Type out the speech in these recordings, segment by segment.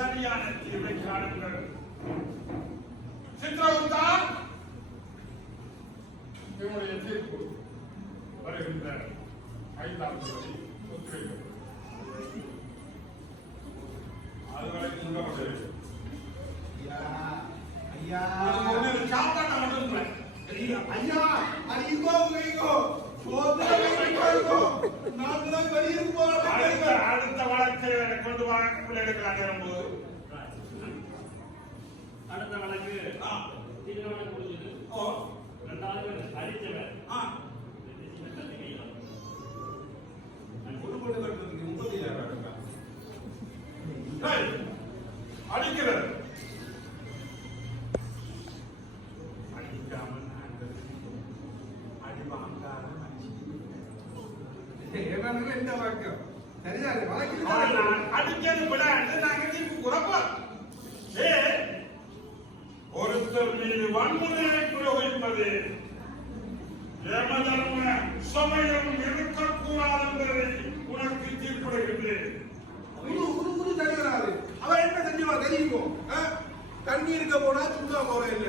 சரியான தீர்வை காணுங்கள். சித்ரகுப்தா, என்னுடைய தீர்ப்பு வருகின்ற 5ஆம் தேதி ஒத்துழைக்கப்படும். அதுவரை முன்னோடு ஐயா சாப்பாடு மட்டும் ஐயா ஐயோ அடுத்த வழக்கு கொண்டு வா பிள்ளைகளுக்கு அனுப்பும்போது அடுத்த வழக்கு அடிக்கிறது ஒருத்தர் மீது வன்முறையை பிரயோகிப்பது ஏமதர்ம சமயம் இருக்கக்கூடாது என்பதை உனக்கு தீர்ப்பிடுகின்றேன். அவன் என்ன செஞ்சுவா தெரியுமோ? தண்ணி இருக்க போனா சும்மா போற இல்ல,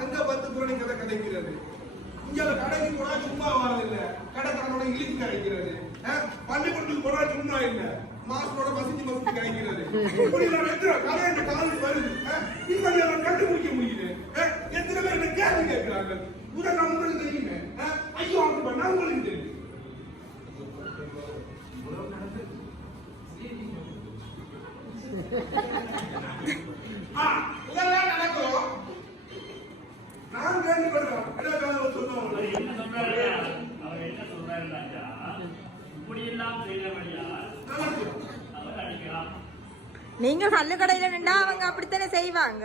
அங்க 10 குரணி கதை கிடைக்கிறது. இங்க கடைக்கு போனா சும்மா வரதில்ல, கடைக்காரனோட இழிச்சு கிடைக்கிறது. பள்ளிக்கூடத்துக்கு போனா சும்மா இல்ல, மாஸ்டரோட மசிஞ்சு கிடைக்கிறது. இப்படி கதை இந்த காலேஜ் வருது, இப்படி அவன் கண்டுபிடிக்க முடியுது. எத்தனை பேர் என்ன கேள்வி கேட்கிறார்கள்? முதல் உங்களுக்கு தெரியுமே, ஐயோ அவங்க பண்ணா உங்களுக்கு தெரியும். இதெல்லாம் நடக்கும். நான் கேள்விப்படுறேன். என்ன சொல்றாரு? அவர் என்ன சொல்றாருன்னா, இப்படி எல்லாம் செய்யறவழியா அவர் அடிக்கலாம். நீங்க கல்லுக்கடையில நின்றா அவங்க அப்படித்தானே செய்வாங்க.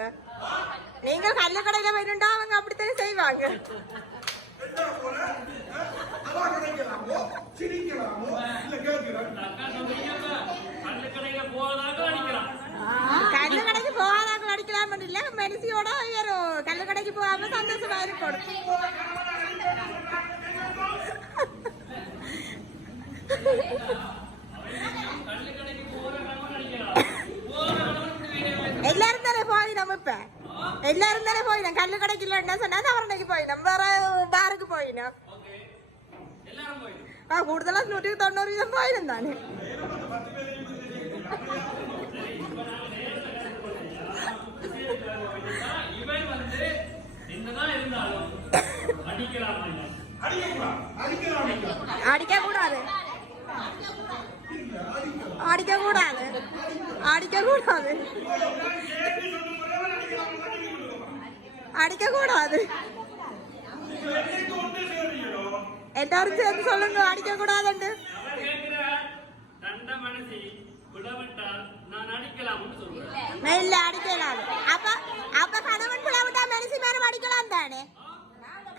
நீங்க கல்லுக்கடையில போய் நின்றா அவங்க அப்படித்தானே செய்வாங்க. கல்லுக்கடைக்கு போகாதாக்கள் அடிக்கலாம் இல்ல, மெரிசியோட கல்லுக்கடைக்கு போகாம சந்தோஷமா இருக்கணும். எல்லாரும் தானே போயிடும். இப்ப எல்லாரும் தானே போயிடும். கல்லு கடைக்கு இல்லைன்னா சொன்னா தவறனைக்கு போயிடும், வேற பாருக்கு போயிடும். கூடுதலா 190 போயிடும் தானே. அடிக்க கூடாது, அடிக்க கூடாது, அடிக்க கூடாது, அடிக்க கூடாது. எல்லாரும் சேர்ந்து சொல்லுங்க, அடிக்க கூடாதுன்னு. இல்ல அடிக்கலாம். அப்ப அப்ப கணவன் புலவிட்டா மனசி மேலும் அடிக்கலாம் தானே.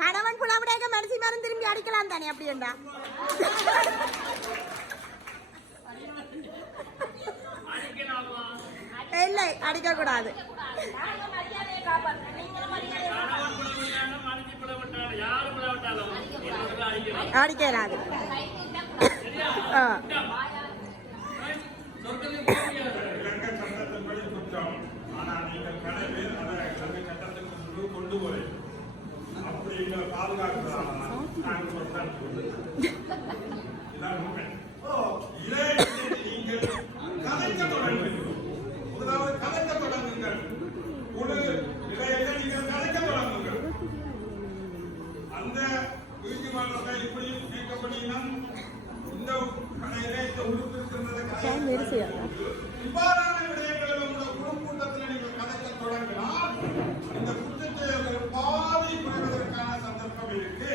கணவன் புலவிடாக்க மனசி மேலும் திரும்பி அடிக்கலாம் தானே. அப்படி என்றா இல்லை, அடிக்க கூடாது. அடிக்கலாது. கொண்டு போய் அப்படி எங்களை பாதுகாக்கிறாங்க. நீங்கள் கதைக்க தொடங்குங்கள். முதலாவது கதைக்க தொடங்குங்கள். ஒரு நிலையில நீங்கள் கதைக்க தொடங்குங்கள். அந்த நீதிமன்றத்தை இப்படி கேட்கப்படினும் இந்த கடையில இந்த உறுப்பு இருக்கின்றதை இவ்வாறான விடயங்களில் உங்கள் குழு கூட்டத்தில் நீங்கள் கதைக்க தொடங்கினால் இந்த குற்றத்தை பாதி குறைவதற்கான சந்தர்ப்பம் இருக்கு.